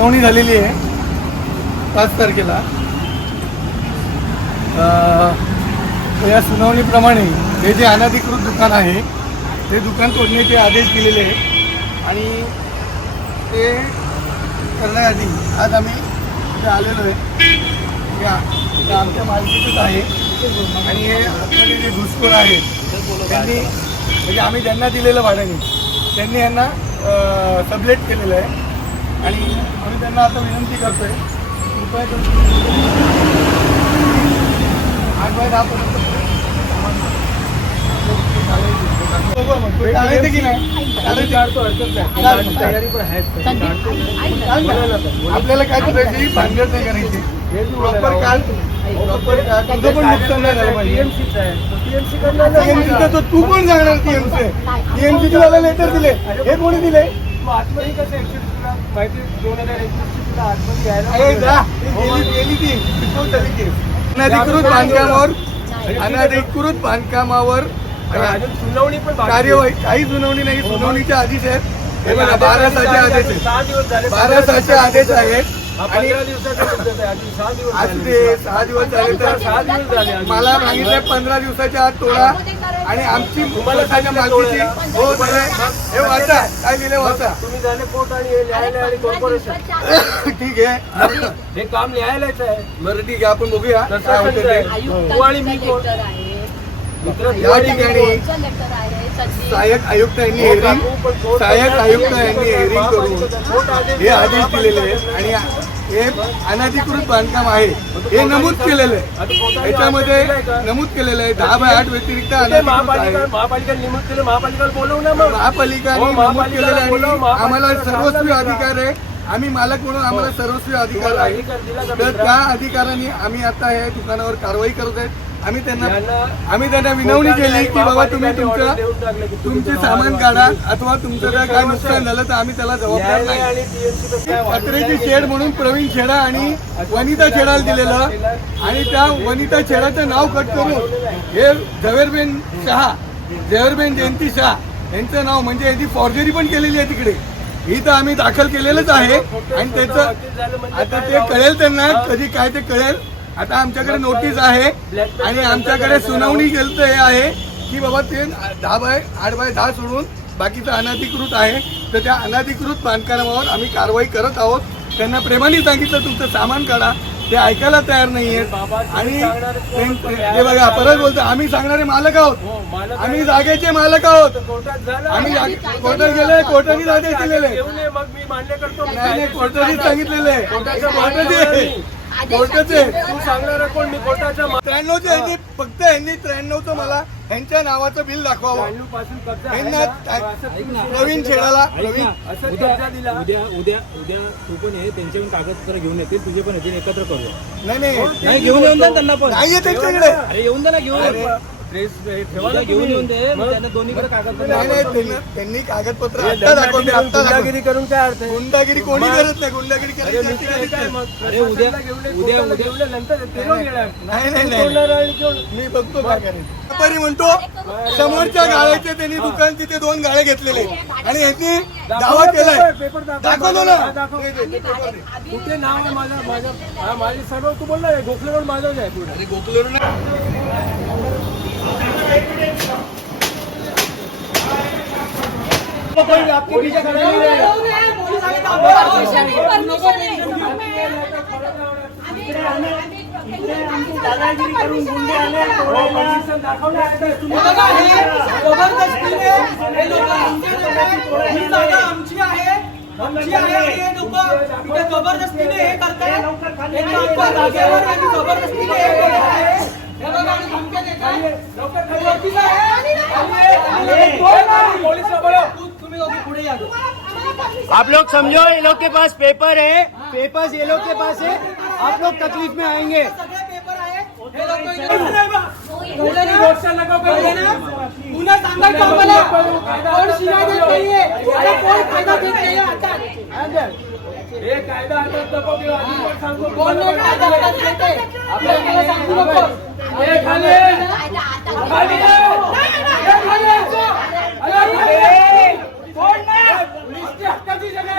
सुनावणी झालेली आहे 5 तारखेला. या सुनावणीप्रमाणे हे जे अनधिकृत दुकान आहे ते दुकान तोडण्याचे आदेश दिलेले आहेत आणि ते करण्याआधी आज आम्ही इथे आलेलो आहे. हे आमच्या मालकीचंच आहे आणि हे आतमध्ये जे घुसखोर आहेत त्यांनी म्हणजे आम्ही ज्यांना दिलेलं भाड्याने त्यांनी यांना सबलेट केलेलं आहे आणि आम्ही त्यांना आता विनंती करतो आहे कृपया 8/10 आपल्याला काय करायची भानगड नाही करायची. प्रॉपर काल तुझं पण नुकसान नाही झालं पाहिजे. तू पण सांगणार टीएमसी वाला लेटर दिले हे कोणी दिले? अनधिकृत बांधकामावर सुनावणी पण कार्यवाही काही सुनावणी नाही. सुनावणीच्या आधीच आहेत. हे बघा 12 आदेश आहेत. 12 आदेश आहेत आणि 6 दिवस झाले तर मला सांगितलं 15 दिवसाच्या आत तोडा आणि आमची स्वतःच्या मालकीची हो हे वाचा काय लिहिले वाचा. तुम्ही झाले कोर्ट आणि न्यायालय आणि कॉर्पोरेशन. ठीक आहे हे काम न्यायालयाचं आहे. बरं ठीक आहे आपण बघूया काय होते ते. या ठिकाणी सहाय्यक आयुक्त यांनी हेअरिंग करून हे आदेश दिलेले आहेत आणि हे अनधिकृत बांधकाम आहे हे नमूद केलेलं आहे. याच्यामध्ये नमूद केलेलं आहे 10/8 व्यतिरिक्त महापालिकाने नमूद केलं. महापालिकाने नमूद केलेलं आहे. आम्हाला सर्वस्वी अधिकार आहे. आम्ही मालक म्हणून आम्हाला सर्वस्वी अधिकार आहे. तर त्या अधिकाराने आम्ही आता हे दुकानावर कारवाई करत आहेत. आम्ही त्यांना विनवणी केली की बाबा तुम्ही तुमचे सामान काढा अथवा तुमचं काय नुकसान झालं तर आम्ही त्याला जबाबदार नाही. पत्र्याची शेड म्हणून प्रवीण छेडा आणि वनिता छेडाला दिलेलं आणि त्या वनिता छेडाचं नाव कट करून हे झवेरबेन जयंती शाह यांचं नाव म्हणजे याची फॉर्जरी पण केलेली आहे तिकडे. ही तर आम्ही दाखल केलेलंच आहे आणि त्याचं आता ते कळेल त्यांना कधी काय ते कळेल. आता आमच्याकडे नोटीस आहे आणि आमच्याकडे सुनावणी केलं हे आहे की बाबा ते 8/10 सोडून बाकीचं अनधिकृत आहे. तर त्या अनधिकृत बांधकामावर आम्ही कारवाई करत आहोत. त्यांना प्रेमाने सांगितलं तुमचं सामान काढा ते ऐकायला तयार नाही आहेत आणि हे बघा परत बोलतो आम्ही सांगणारे मालक आहोत. आम्ही जागेचे मालक आहोत. आम्ही कोर्टात गेले कोर्टाने आदेश दिलेले नाही कोर्टाने सांगितलेले कोर्टाचे तू सांगणार कोण मी कोर्टाच्या 93 फक्त यांनी 93चं मला यांच्या नावाचं बिल दाखवावं. प्रवीण छेडाला उद्या तू पण ये त्यांचे पण कागदपत्र घेऊन येतील तुझे पण येतील एकत्र करूया. नाही घेऊन येऊन दे त्यांना पण नाहीये त्यांच्याकडे. अरे येऊन दे ना घेऊन येऊन दे त्यांना दोन्हीकडे कागदपत्र. त्यांनी कागदपत्र आता दाखवते. गुंडागिरी करून काय अर्थ आहे? गुंडागिरी कोणी करत नाही. गुंडागिरी अरे उद्या मी बघतो काय करेन. व्यापारी म्हणतो समोरच्या गाळ्याचे त्यांनी दुकान तिथे 2 गाळे घेतलेले आणि यांनी दावा केलाय. दाखवतो ना कुठे नाव आहे माझे सर्व तू बोलला गोखलेवर माझं आहे पुढे गोखलेवर आपके पीछे खड़ा नहीं रहेगा. दादागिरी करून गुंडे आले आमची आहे हे लोक इथे जबरदस्तीने हे करतात. जागेवर जबरदस्तीने हे करत आहे. आप लोग समझो ये लोग के पास पेपर है. पेपर्स ये लोग के पास है. आप लोग तकलीफ में आएंगे. पुन्हा सांगायचं आम्हाला कोण शिवाय देत नाहीये कोण फायदा देत नाहीये. आता हे कायदा हातात नको घेऊ. सांगू कोण नाही कायदा हातात घेते आपल्याला सांगू नको. कोण नाही हक्काची जगह